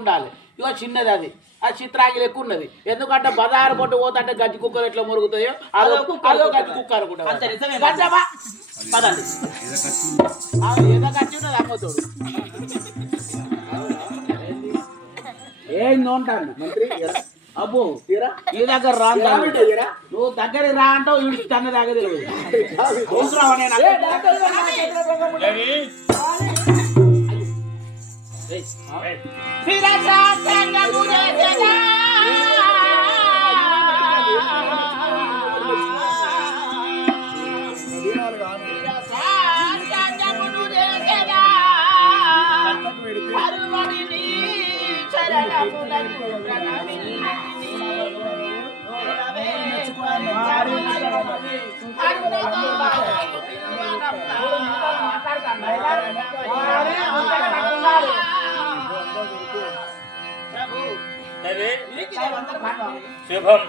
ఉండాలి. ఇక చిన్నది అది ఆ చిత్రాంగి లెక్క ఉన్నది. ఎందుకంటే బజారు పొట్టు పోతుంటే గజ్జి కుక్కలు ఎట్లా మురుగుతాయో అదో గజ్జి కుక్క అనుకుంటా. ఏదో ఖర్చు ఉన్నది అమ్మతోడు ఏందో ఉంటాను మంత్రి. అబ్బో ఈ దగ్గర రా నువ్వు దగ్గరికి రా అంటావు వీడికి కన్న దగ్గర తెలియదు. శుభం